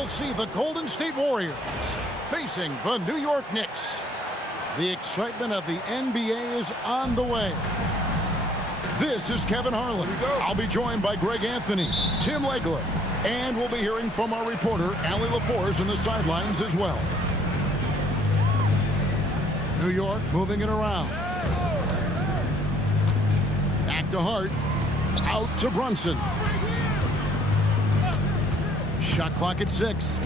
we'll see the Golden State Warriors facing the New York Knicks. The excitement of the NBA is on the way. This is Kevin Harlan. I'll be joined by Greg Anthony, Tim Legler, and we'll be hearing from our reporter, Allie LaForce, on the sidelines as well. New York moving it around. Back to Hart. Out to Brunson. Shot clock at 6.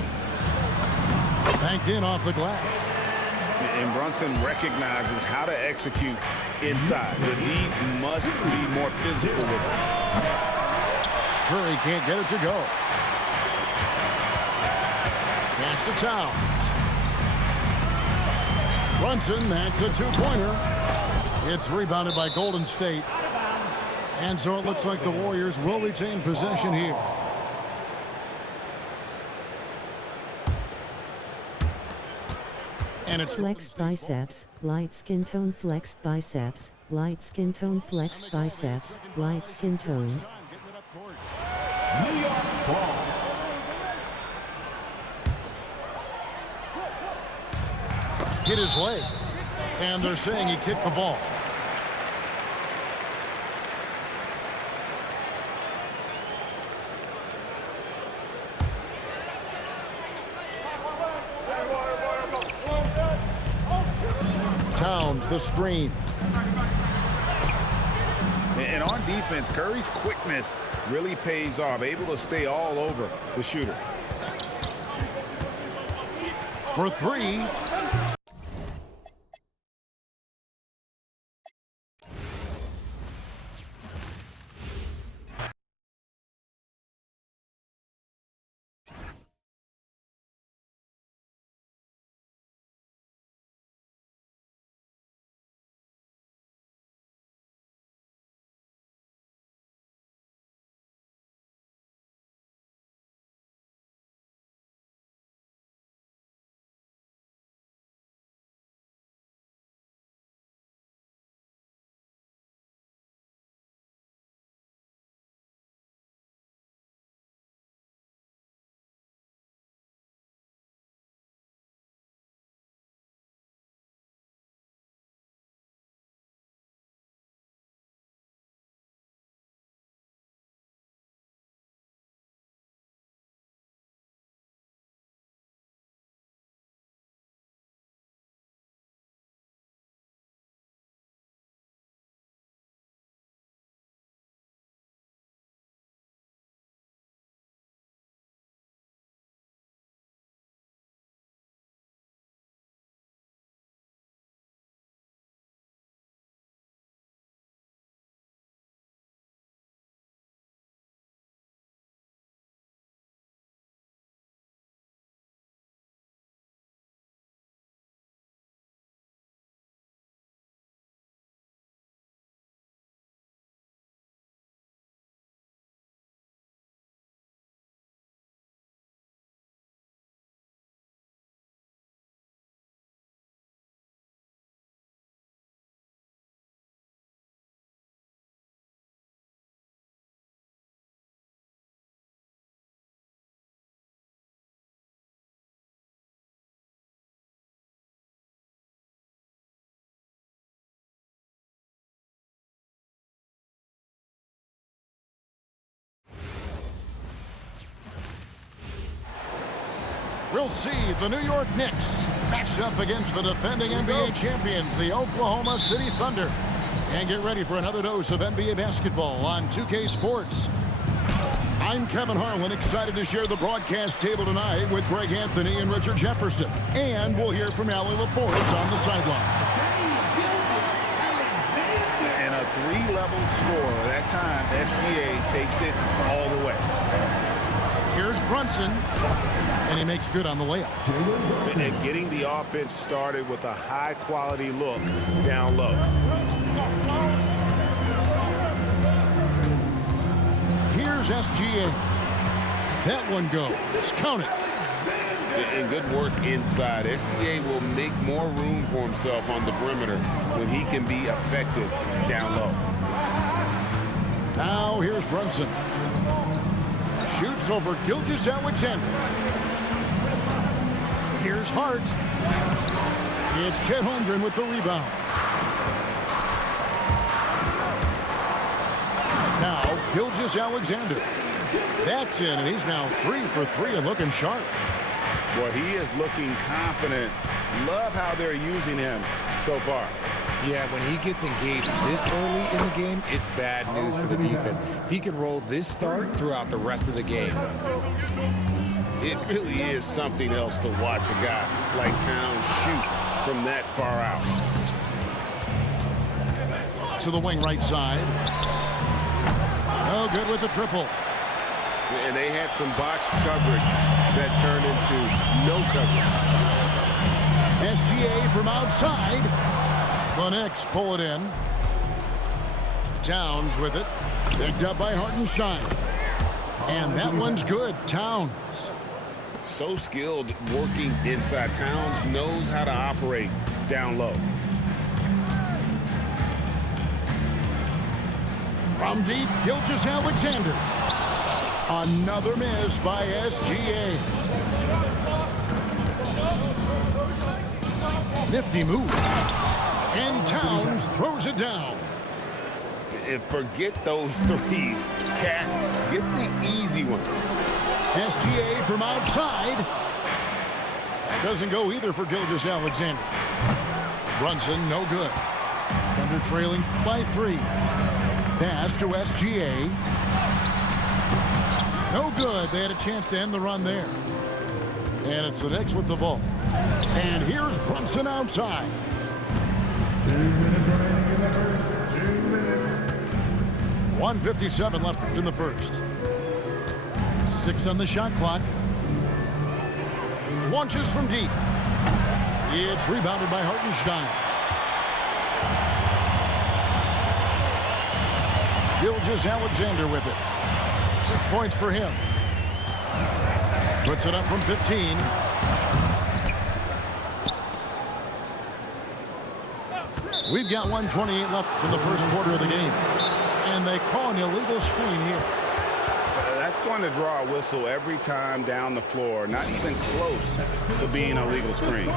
Banked in off the glass. And Brunson recognizes how to execute inside. The D must be more physical with it. Curry can't get it to go. Pass to Towns. Brunson, that's a two-pointer. It's rebounded by Golden State. And so it looks like the Warriors will retain possession here. And it's flexed biceps, light skin tone, flexed biceps, light skin tone, flexed biceps, light skin tone. New York ball. Hit his leg. And they're saying he kicked the ball. Towns, the screen. And on defense, Curry's quickness really pays off, able to stay all over the shooter. For 3. We'll see the New York Knicks matched up against the defending NBA champions, the Oklahoma City Thunder. And get ready for another dose of NBA basketball on 2K Sports. I'm Kevin Harlan, excited to share the broadcast table tonight with Greg Anthony and Richard Jefferson. And we'll hear from Allie LaForce on the sideline. And a 3-level score. That time, SGA takes it all the way. Here's Brunson, and he makes good on the layup. And getting the offense started with a high-quality look down low. Here's SGA. That one goes. Count it. And good work inside. SGA will make more room for himself on the perimeter when he can be effective down low. Now here's Brunson. Shoots over Gilgeous-Alexander. Here's Hart. It's Chet Holmgren with the rebound. Now, Gilgeous-Alexander. That's in, and he's now 3 for 3 and looking sharp. Boy, he is looking confident. Love how they're using him so far. Yeah, when he gets engaged this early in the game, it's bad news for the defense. He can roll this start throughout the rest of the game. It really is something else to watch a guy like Towns shoot from that far out. To the wing right side. No good with the triple. And they had some botched coverage that turned into no coverage. SGA from outside. The Knicks pull it in. Towns with it. Picked up by Hartenstein. And that one's good. Towns. So skilled working inside. Towns knows how to operate down low. From deep, Gilgeous-Alexander. Another miss by SGA. Nifty move. And Towns throws it down. And forget those threes. Cat, get the easy ones. SGA from outside. That doesn't go either for Gilgeous-Alexander. Brunson, no good. Thunder trailing by 3. Pass to SGA. No good. They had a chance to end the run there. And it's the Knicks with the ball. And here's Brunson outside. 2 minutes remaining in the first. 2 minutes. 1:57 left in the first. 6 on the shot clock. Launches from deep. It's rebounded by Hartenstein. Gilgeous-Alexander with it. 6 points for him. Puts it up from 15. We've got 1:28 left in the first quarter of the game. And they call an illegal screen here. That's going to draw a whistle every time down the floor. Not even close to being a legal screen.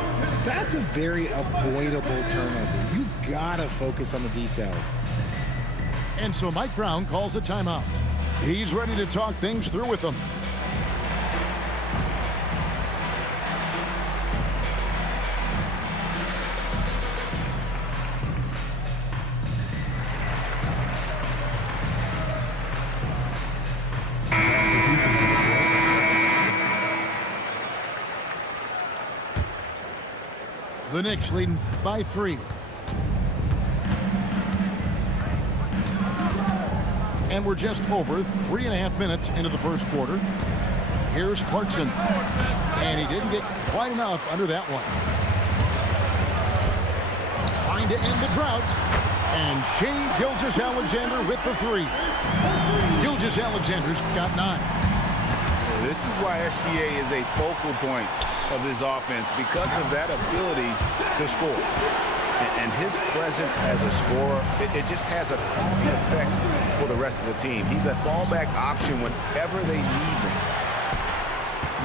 That's a very avoidable turnover. You gotta focus on the details. And so Mike Brown calls a timeout. He's ready to talk things through with them. The Knicks leading by 3. And we're just over 3.5 minutes into the first quarter. Here's Clarkson. And he didn't get quite enough under that one. Trying to end the drought. And Shai Gilgeous-Alexander with the 3. Gilgeous-Alexander's got 9. This is why SGA is a focal point of this offense, because of that ability to score. And his presence as a scorer, it just has a calming effect for the rest of the team. He's a fallback option whenever they need him.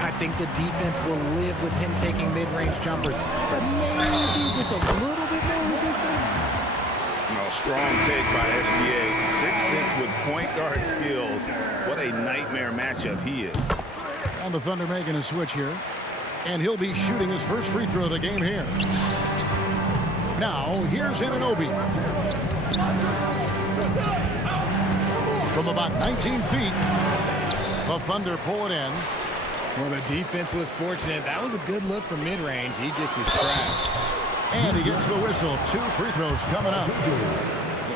I think the defense will live with him taking mid-range jumpers, but maybe just a little bit more resistance. No, strong take by SGA. 6'6" with point guard skills. What a nightmare matchup he is. And the Thunder making a switch here. And he'll be shooting his first free throw of the game here. Now, here's Anunoby. From about 19 feet, the Thunder pull it in. Well, the defense was fortunate. That was a good look from mid-range. He just was trapped. And he gets the whistle. 2 free throws coming up.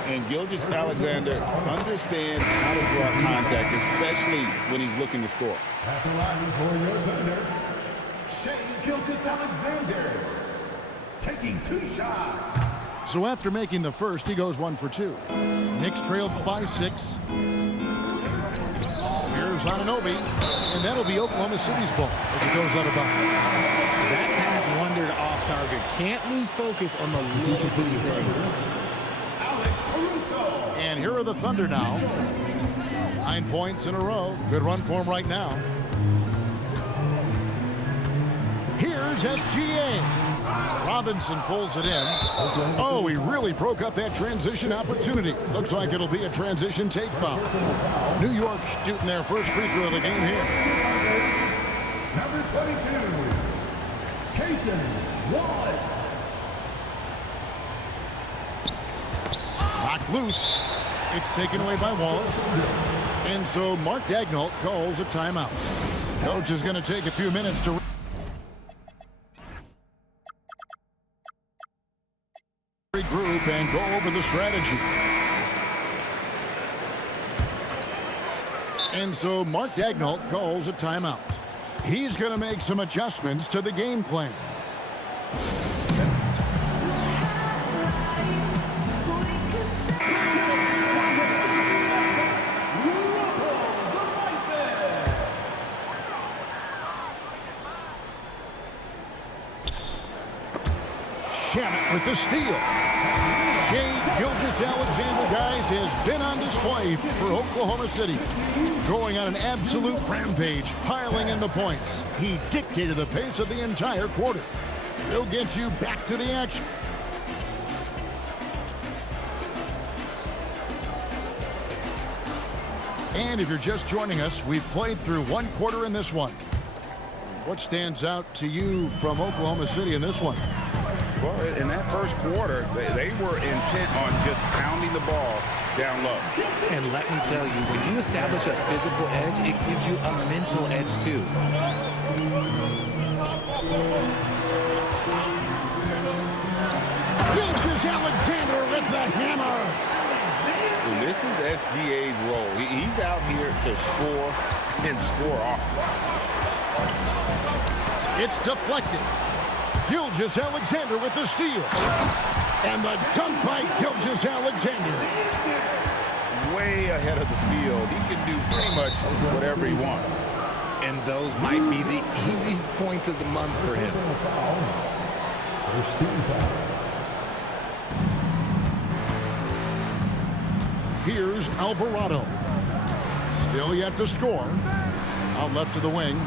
And Gilgeous-Alexander understands how to draw contact, especially when he's looking to score. At the line for your Thunder, Shai Gilgeous-Alexander taking 2 shots. So after making the first, he goes 1 for 2. Knicks trailed by 6. Here's Anunoby, and that'll be Oklahoma City's ball as it goes out of bounds. That pass wandered off target. Can't lose focus on the little bitty things. And here are the Thunder now. 9 points in a row. Good run for him right now. Here's Here's SGA. Robinson pulls it in. Oh, he really broke up that transition opportunity. Looks like it'll be a transition take foul. New York shooting their first free throw of the game here. Number 22, Cason Wallace. Knocked loose. It's taken away by Wallace. And so Mark Daigneault calls a timeout. Coach is going to take a few minutes to regroup and go over the strategy. And so Mark Daigneault calls a timeout. He's going to make some adjustments to the game plan. With the steal. Shai Gilgeous-Alexander, guys, has been on display for Oklahoma City. Going on an absolute rampage, piling in the points. He dictated the pace of the entire quarter. He'll get you back to the action. And if you're just joining us, we've played through one quarter in this one. What stands out to you from Oklahoma City in this one? Well, in that first quarter, they were intent on just pounding the ball down low. And let me tell you, when you establish a physical edge, it gives you a mental edge too. Gilgeous-Alexander with the hammer. And this is SGA's role. He's out here to score and score often. It's deflected. Gilgeous-Alexander with the steal. And the dunk by Gilgeous-Alexander. Way ahead of the field. He can do pretty much whatever he wants. And those might be the easiest points of the month for him. First team foul. Here's Alvarado. Still yet to score. Out left to the wing.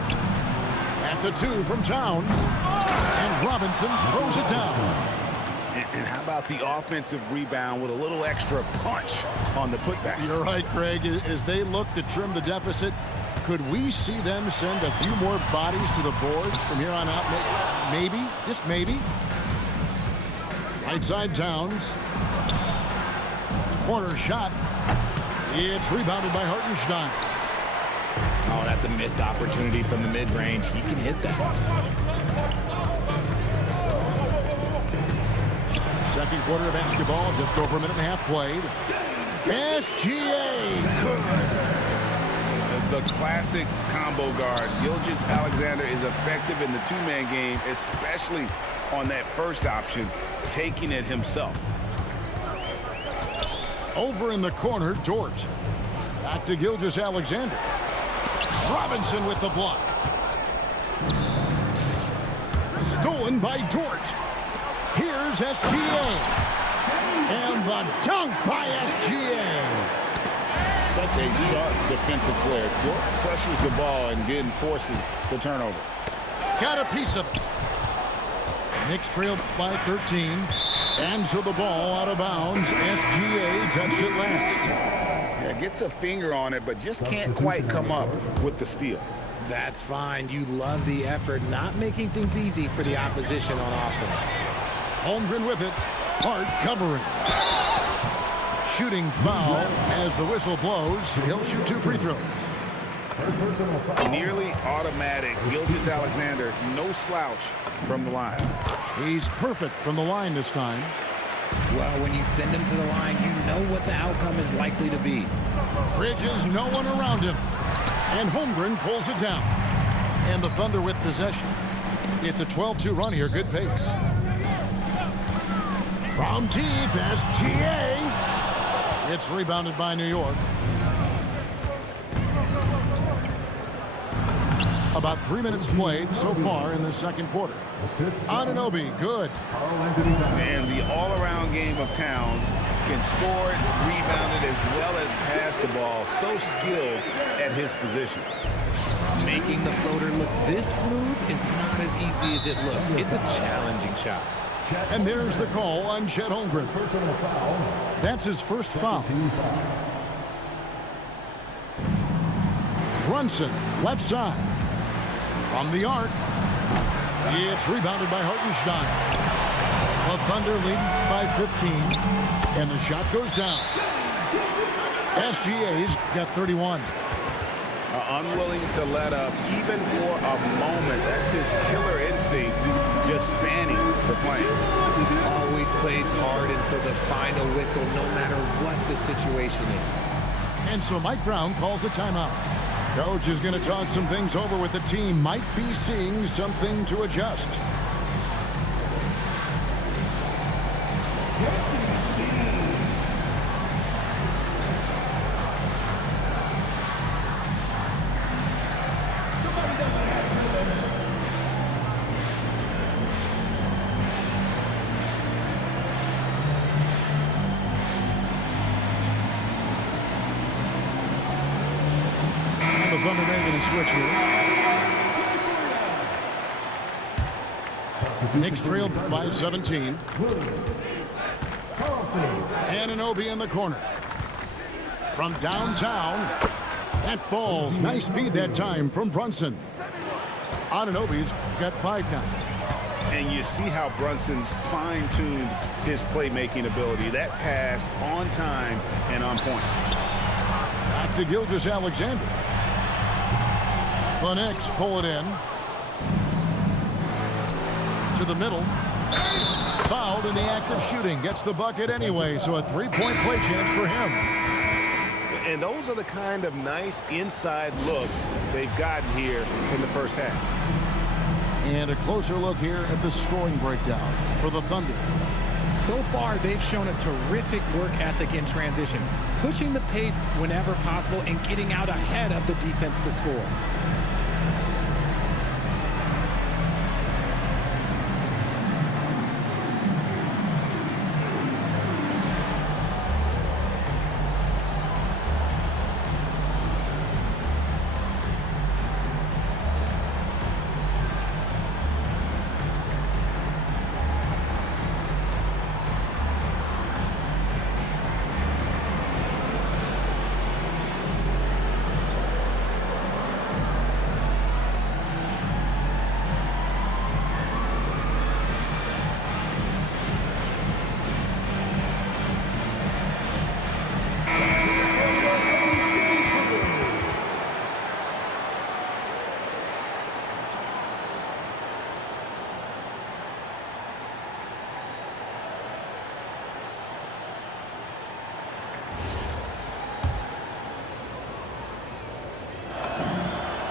That's a two from Towns. And Robinson throws it down. And how about the offensive rebound with a little extra punch on the putback? You're right, Greg. As they look to trim the deficit, could we see them send a few more bodies to the boards from here on out? Maybe, just maybe. Right side Towns. Corner shot. It's rebounded by Hartenstein. Oh, that's a missed opportunity from the mid-range. He can hit that. Second quarter of basketball, just over a minute and a half played. SGA good. The classic combo guard. Gilgeous-Alexander is effective in the two-man game, especially on that first option, taking it himself. Over in the corner, Dort. Back to Gilgeous-Alexander. Robinson with the block. Stolen by Dort. Here's SGA. And the dunk by SGA. Such a sharp defensive player. Dort pressures the ball and then forces the turnover. Got a piece of it. Knicks trail by 13. And so the ball out of bounds. SGA touched it last. Yeah, gets a finger on it, but just can't quite come up with the steal. That's fine. You love the effort, not making things easy for the opposition on offense. Holmgren with it. Hart covering. Shooting foul as the whistle blows. He'll shoot two free throws. Nearly automatic. Gilgeous-Alexander, no slouch from the line. He's perfect from the line this time. Well, when you send him to the line, you know what the outcome is likely to be. Bridges, no one around him. And Holmgren pulls it down. And the Thunder with possession. It's a 12-2 run here. Good pace. From deep, SGA. It's rebounded by New York. About 3 minutes played so far in the second quarter. Anunoby, good. And the all-around game of Towns can score it, rebound it, as well as pass the ball. So skilled at his position. Making the floater look this smooth is not as easy as it looked. It's a challenging shot. And there's the call on Chet Holmgren. Personal foul. That's his first foul. Team foul. Brunson, left side. From the arc. It's rebounded by Hartenstein. The Thunder leading by 15. And the shot goes down. SGA's got 31. Unwilling to let up even for a moment. That's his killer instinct, just spanning the flame. Always plays hard until the final whistle, no matter what the situation is. And so Mike Brown calls a timeout. Coach is going to talk some things over with the team. Might be seeing something to adjust. Thunder making a switch here. Knicks trailed by 17. Anunoby in the corner. From downtown. That falls. Nice speed that time from Brunson. Anunoby's got 5 now. And you see how Brunson's fine-tuned his playmaking ability. That pass on time and on point. Back to Gilgeous-Alexander. The Knicks pull it in. To the middle. Fouled in the act of shooting. Gets the bucket anyway, so a 3-point play chance for him. And those are the kind of nice inside looks they've gotten here in the first half. And a closer look here at the scoring breakdown for the Thunder. So far, they've shown a terrific work ethic in transition, pushing the pace whenever possible and getting out ahead of the defense to score.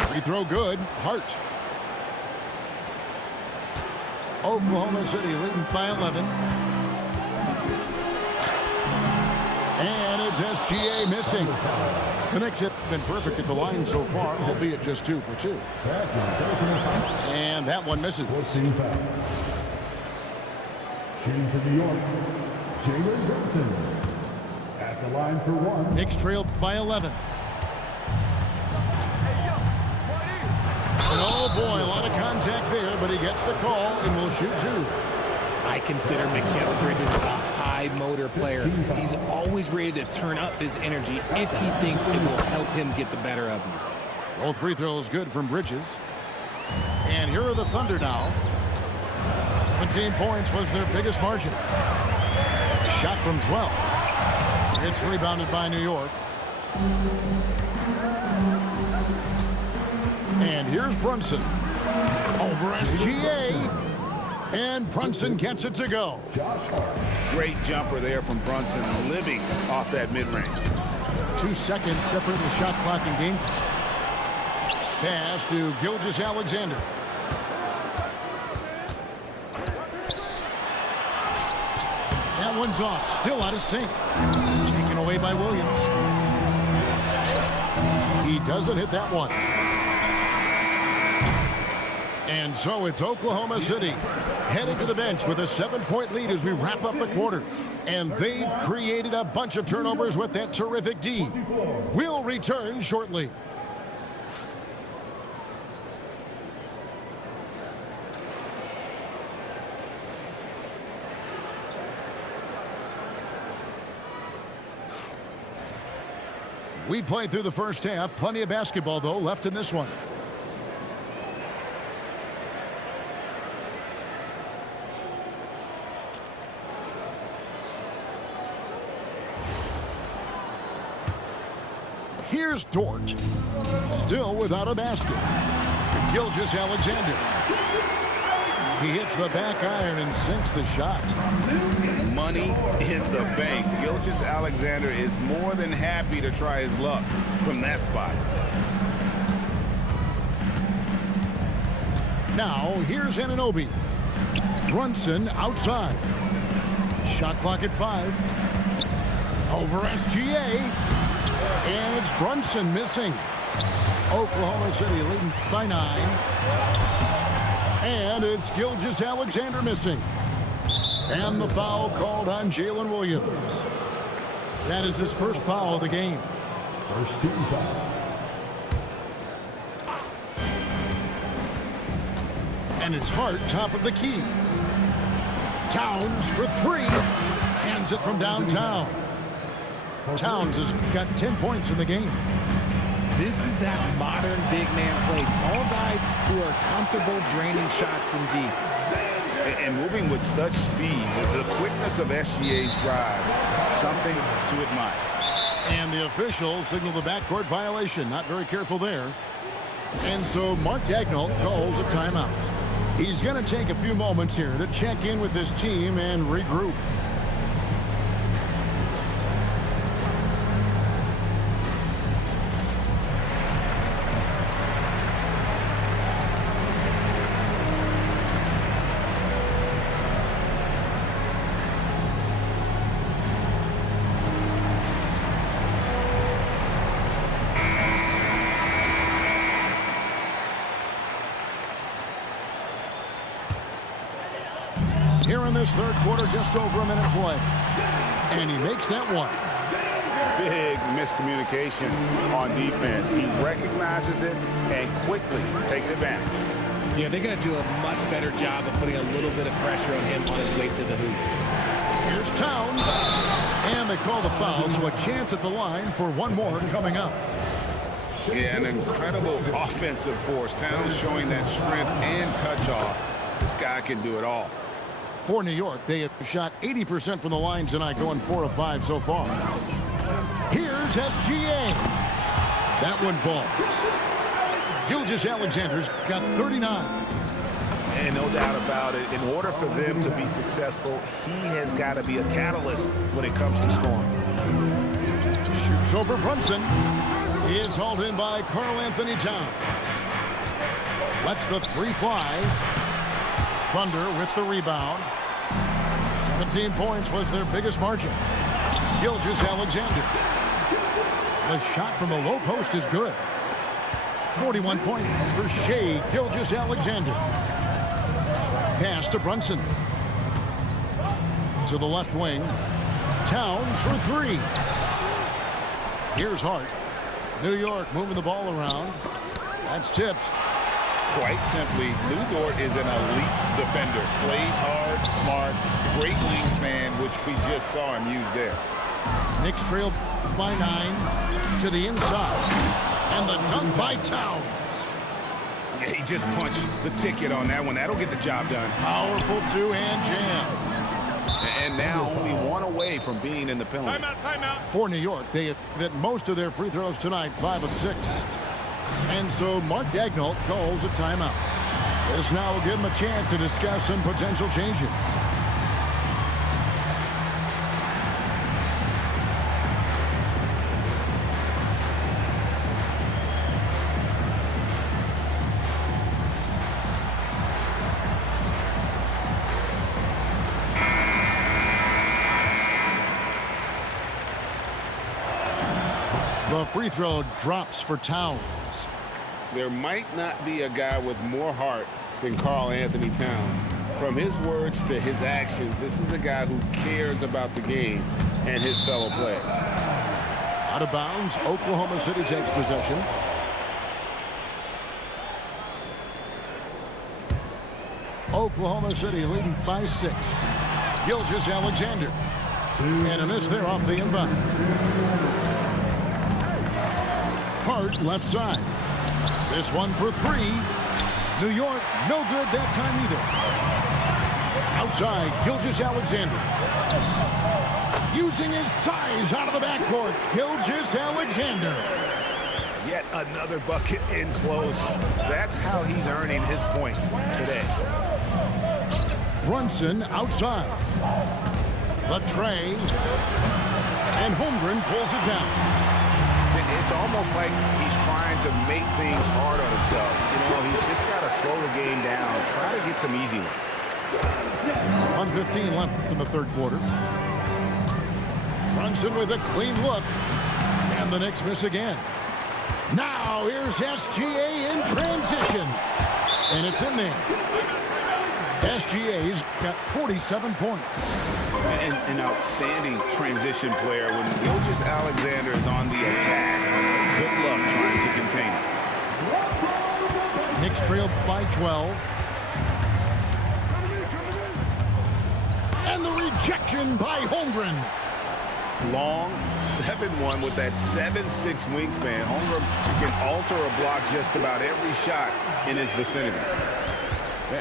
Free throw good. Hart. Oklahoma City leading by 11. And it's SGA missing. The Knicks have been perfect at the line so far, albeit just 2 for 2. And that one misses. Shooting for New York, Jalen Brunson. At the line for 1. Knicks trailed by 11. And oh boy, a lot of contact there, but he gets the call and will shoot 2. I consider Mikal Bridges a high motor player. He's always ready to turn up his energy if he thinks it will help him get the better of him. Both free throws good from Bridges. And here are the Thunder now. 17 points was their biggest margin. Shot from 12. It's rebounded by New York. And here's Brunson. Over SGA. And Brunson gets it to go. Great jumper there from Brunson, living off that mid-range. 2 seconds separating the shot clock and game. Pass to Gilgeous-Alexander. That one's off. Still out of sync. Taken away by Williams. He doesn't hit that one. And so it's Oklahoma City heading to the bench with a 7-point lead as we wrap up the quarter. And they've created a bunch of turnovers with that terrific D. We'll return shortly. We played through the first half. Plenty of basketball, though, left in this one. Here's Dort. Still without a basket. Gilgeous-Alexander. He hits the back iron and sinks the shot. Money in the bank. Gilgeous-Alexander is more than happy to try his luck from that spot. Now, here's Anunoby. Brunson outside. Shot clock at 5. Over SGA. And it's Brunson missing. Oklahoma City leading by 9. And it's Gilgeous-Alexander missing. And the foul called on Jalen Williams. That is his first foul of the game. First team foul. And it's Hart, top of the key. Towns for 3. Hands it from downtown. Towns has got 10 points in the game. This is that modern big man play. Tall guys who are comfortable draining shots from deep. And moving with such speed, the quickness of SGA's drive, something to admire. And the official signaled the backcourt violation. Not very careful there. And so Mark Daigneault calls a timeout. He's going to take a few moments here to check in with his team and regroup. Here in this third quarter, just over a minute play. And he makes that one. Big miscommunication on defense. He recognizes it and quickly takes advantage. Yeah, they're going to do a much better job of putting a little bit of pressure on him on his way to the hoop. Here's Towns. And they call the foul, so a chance at the line for one more coming up. Yeah, an incredible offensive force. Towns showing that strength and touch off. This guy can do it all. For New York, they have shot 80% from the line tonight, going 4 of 5 so far. Here's SGA. That one falls. Gilgeous-Alexander's got 39. And no doubt about it, in order for them to be successful, he has got to be a catalyst when it comes to scoring. Shoots over Brunson. It's hauled in by Karl-Anthony Towns. Lets the 3 fly. Thunder with the rebound. 17 points was their biggest margin. Gilgeous-Alexander. The shot from the low post is good. 41 points for Shai Gilgeous-Alexander. Pass to Brunson. To the left wing. Towns for 3. Here's Hart. New York moving the ball around. That's tipped. Quite simply, Lou Dort is an elite defender. Plays hard, smart, great wingspan, which we just saw him use there. Knicks trail by 9 to the inside. And the dunk by Towns. He just punched the ticket on that one. That'll get the job done. Powerful two-hand jam. And now only one away from being in the penalty. Timeout. For New York, they have hit most of their free throws tonight, 5 of 6. And so Mark Daigneault calls a timeout. This now will give him a chance to discuss some potential changes. The free throw drops for Towns. There might not be a guy with more heart than Karl-Anthony Towns. From his words to his actions, this is a guy who cares about the game and his fellow players. Out of bounds, Oklahoma City takes possession. Oklahoma City leading by 6. Gilgeous-Alexander. And a miss there off the inbound. Hart left side. This one for three. New York, no good that time either. Outside, Gilgeous-Alexander. Using his size out of the backcourt. Gilgeous-Alexander. Yet another bucket in close. That's how he's earning his points today. Brunson outside. The tray. And Holmgren pulls it down. It's almost like he's trying to make things hard on himself. You know, he's just got to slow the game down. Try to get some easy ones. 1:15 left in the third quarter. Brunson with a clean look. And the Knicks miss again. Now here's SGA in transition. And it's in there. SGA's got 47 points. An outstanding transition player. When Gilgeous-Alexander is on the attack, good luck trying to contain it. Knicks trail by 12. And the rejection by Holmgren. Long 7-1 with that 7'6" wingspan. Holmgren can alter a block just about every shot in his vicinity.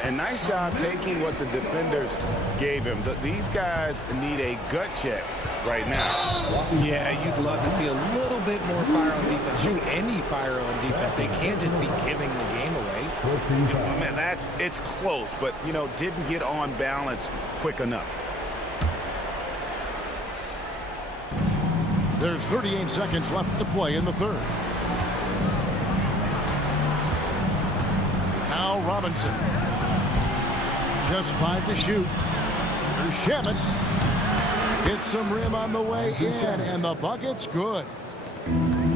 A nice job taking what the defenders gave him. These guys need a gut check right now. Yeah, you'd love to see a little bit more fire on defense. Shoot any fire on defense. They can't just be giving the game away. Man, it's close, but, you know, didn't get on balance quick enough. There's 38 seconds left to play in the third. Now Robinson. Just 5 to shoot. Here's Shamet. Hits some rim on the way in, and the bucket's good.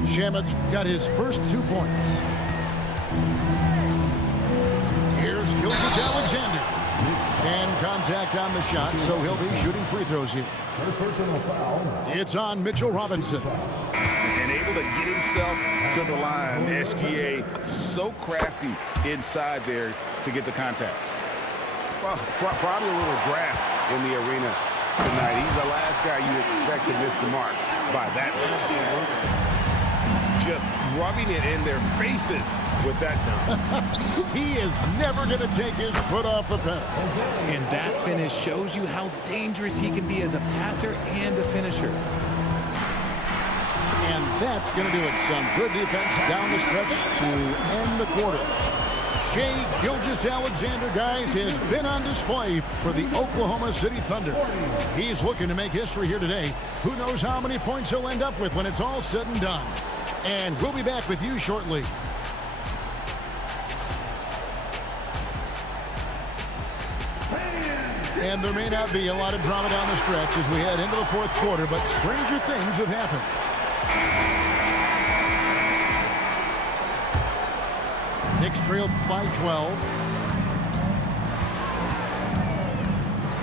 Shamet's got his first 2 points. Here's Gilgeous-Alexander. And contact on the shot, so he'll be shooting free throws here. First personal foul. It's on Mitchell Robinson. And able to get himself to the line. SGA so crafty inside there to get the contact. Well, probably a little draft in the arena tonight. He's the last guy you'd expect to miss the mark by that much. Just rubbing it in their faces with that dunk. He is never going to take his foot off the pedal. And that finish shows you how dangerous he can be as a passer and a finisher. And that's going to do it. Some good defense down the stretch to end the quarter. Shai Gilgeous-Alexander, guys, has been on display for the Oklahoma City Thunder. He's looking to make history here today. Who knows how many points he'll end up with when it's all said and done. And we'll be back with you shortly. And there may not be a lot of drama down the stretch as we head into the fourth quarter, but stranger things have happened. Knicks trailed by 12.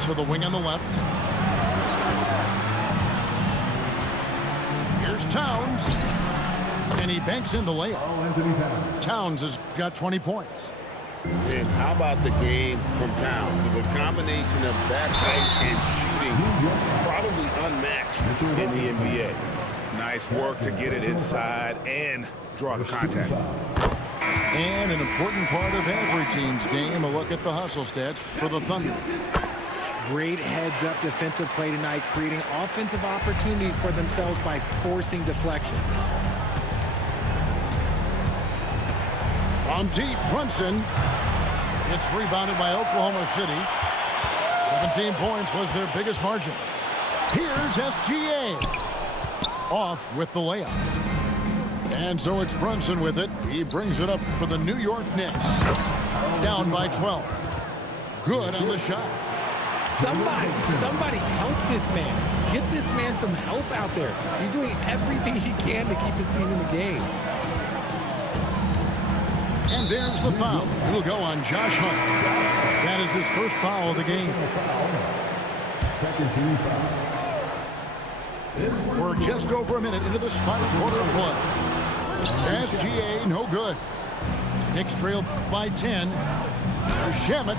To the wing on the left. Here's Towns. And he banks in the layup. Towns has got 20 points. And how about the game from Towns? The combination of that height and shooting, probably unmatched in the NBA. Nice work to get it inside and draw the contact. And an important part of every team's game, a look at the hustle stats for the Thunder. Great heads-up defensive play tonight, creating offensive opportunities for themselves by forcing deflections. On deep, Brunson. It's rebounded by Oklahoma City. 17 points was their biggest margin. Here's SGA. Off with the layup. And so it's Brunson with it. He brings it up for the New York Knicks. Down by 12. Good on the shot. Somebody help this man. Get this man some help out there. He's doing everything he can to keep his team in the game. And there's the foul. It'll go on Josh Hart. That is his first foul of the game. Second team foul. We're just over a minute into this final quarter of play. SGA, no good. Knicks trailed by 10. Shamet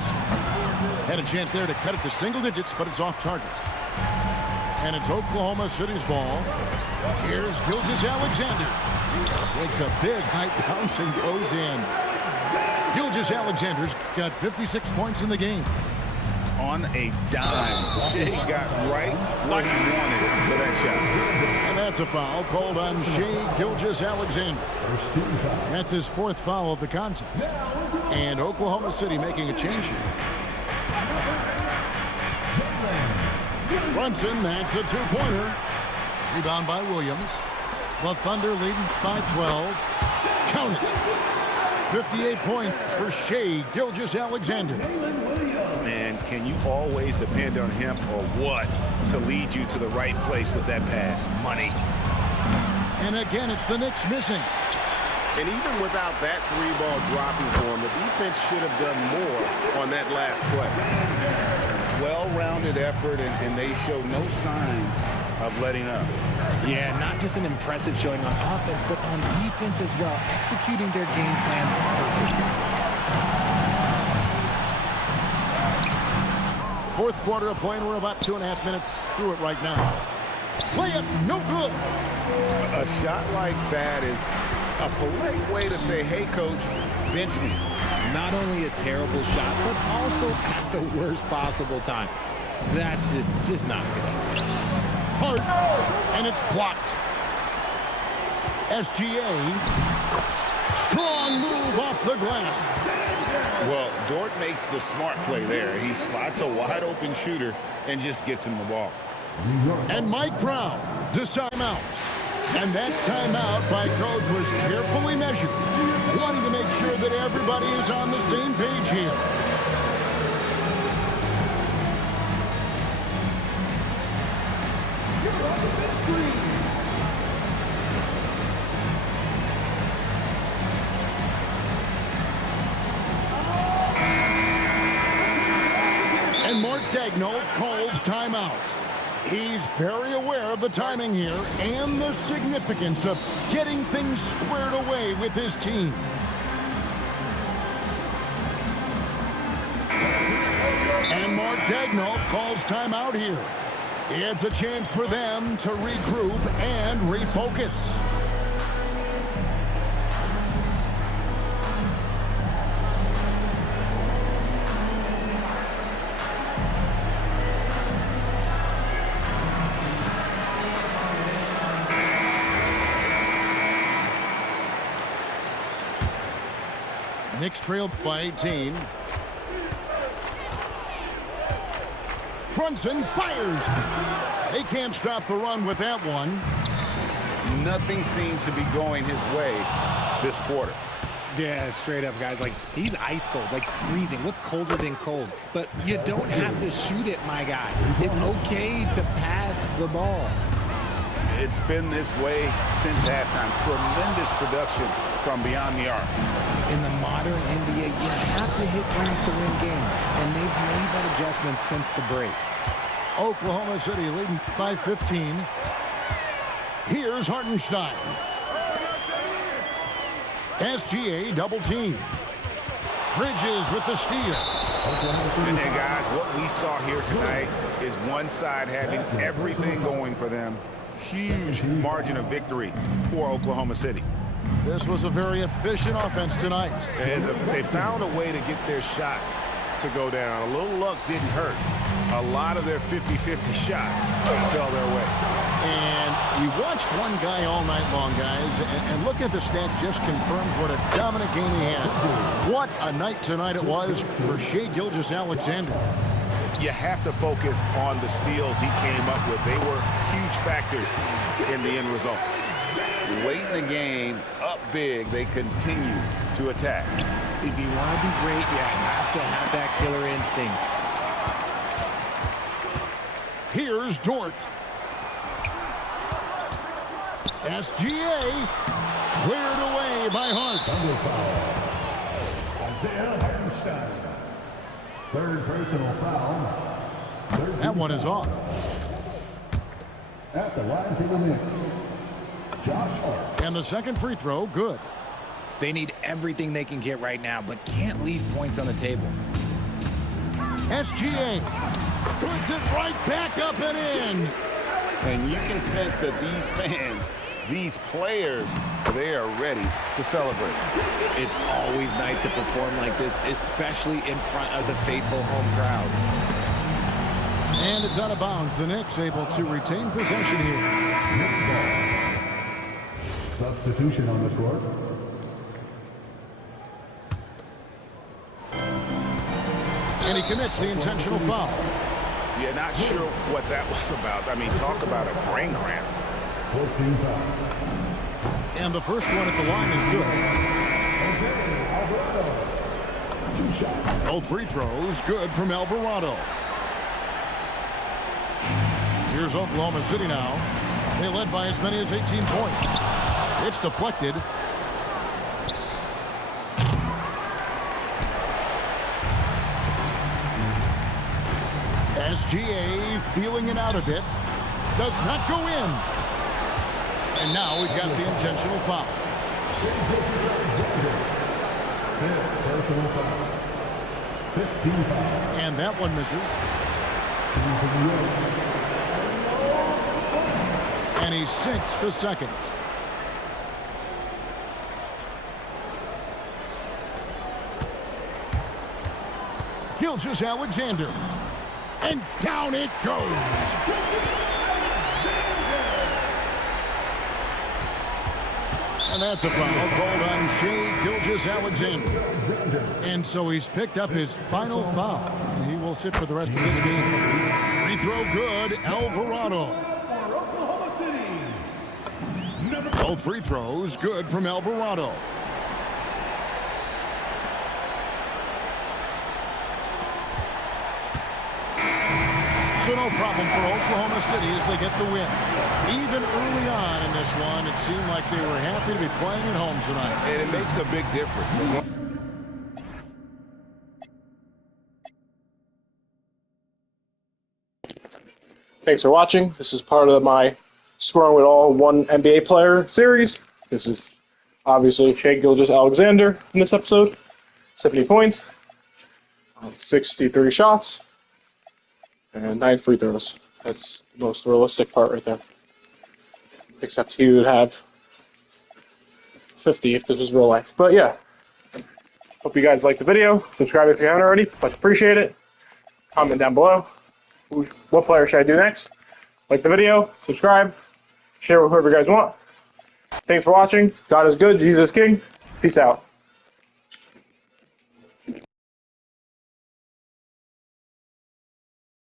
had a chance there to cut it to single digits, but it's off target. And it's Oklahoma City's ball. Here's Gilgeous-Alexander. Makes a big high bounce and goes in. Gilgeous-Alexander's got 56 points in the game. On a dime, Shai got right where he wanted for that shot. And that's a foul called on Shai Gilgeous-Alexander. That's his 4th foul of the contest. And Oklahoma City making a change here. Brunson, that's a 2-pointer. Rebound by Williams. The Thunder leading by 12. Count it. 58 points for Shai Gilgeous-Alexander. And can you always depend on him or what to lead you to the right place with that pass? Money. And again, it's the Knicks missing. And even without that 3-ball dropping for him, the defense should have done more on that last play. Well-rounded effort, and they show no signs of letting up. Yeah, not just an impressive showing on offense, but on defense as well, executing their game plan perfectly. 4th quarter of play, and we're about 2.5 minutes through it right now. Layup, no good. A shot like that is a polite way to say, hey, coach, bench me. Not only a terrible shot, but also at the worst possible time. That's just not good. Hard, and it's blocked. SGA, strong move off the glass. Well, Dort makes the smart play there. He spots a wide-open shooter and just gets him the ball. And Mike Brown decides timeout. And that timeout by coach was carefully measured, wanting to make sure that everybody is on the same page here. And Mark Daigneault calls timeout. He's very aware of the timing here and the significance of getting things squared away with his team. And Mark Daigneault calls timeout here. It's a chance for them to regroup and refocus. Knicks trailed by 18. Brunson fires. They can't stop the run with that one. Nothing seems to be going his way this quarter. Yeah, straight up, guys. Like, he's ice cold, like freezing. What's colder than cold? But you don't have to shoot it, my guy. It's okay to pass the ball. It's been this way since halftime. Tremendous production from beyond the arc. In the modern NBA, you have to hit threes to win games, and they've made that adjustment since the break. Oklahoma City leading by 15. Here's Hartenstein. SGA double team. Bridges with the steal. And then, guys, what we saw here tonight is one side having everything going for them. Huge margin of victory for Oklahoma City. This was a very efficient offense tonight. And they found a way to get their shots to go down. A little luck didn't hurt. A lot of their 50-50 shots fell their way. And we watched one guy all night long, guys, and look at the stats just confirms what a dominant game he had. What a night tonight it was for Shai Gilgeous-Alexander. You have to focus on the steals he came up with. They were huge factors in the end result. Late in the game, up big, they continue to attack. If you want to be great, you have to have that killer instinct. Here's Dort. SGA cleared away by Hart. Double foul. Isaiah Hartenstein. Third personal foul. That one is off. At the line for the Knicks, Josh Hart. And the second free throw, good. They need everything they can get right now, but can't leave points on the table. SGA puts it right back up and in. And you can sense that these fans, these players, they are ready to celebrate. It's always nice to perform like this, especially in front of the faithful home crowd. And it's out of bounds. The Knicks able to retain possession here. Next ball. Substitution on the court. And he commits the intentional foul. Yeah, not sure what that was about. I mean, talk about a brain cramp. 14 foul. And the first one at the line is good. 2 shots. Both free throws good from Alvarado. Here's Oklahoma City now. They led by as many as 18 points. It's deflected. SGA feeling it out a bit. Does not go in. And now we've got the intentional foul. Fifth personal foul. 15 foul. And that one misses. And he sinks the second. Gilgeous-Alexander. And down it goes. And that's a foul called on Shai Gilgeous-Alexander. And so he's picked up his final foul. And he will sit for the rest of this game. Free throw good, Alvarado. Both free throws good from Alvarado. So no problem for Oklahoma City as they get the win. Even early on in this one, it seemed like they were happy to be playing at home tonight. And it makes a big difference. Thanks for watching. This is part of my Scoring with All One NBA Player series. This is obviously Shai Gilgeous-Alexander in this episode. 70 points, 63 shots, and 9 free throws. That's the most realistic part right there. Except he would have 50 if this was real life. But yeah, hope you guys liked the video. Subscribe if you haven't already. Much appreciate it. Comment down below. What player should I do next? Like the video, subscribe, share with whoever you guys want. Thanks for watching. God is good. Jesus is King. Peace out.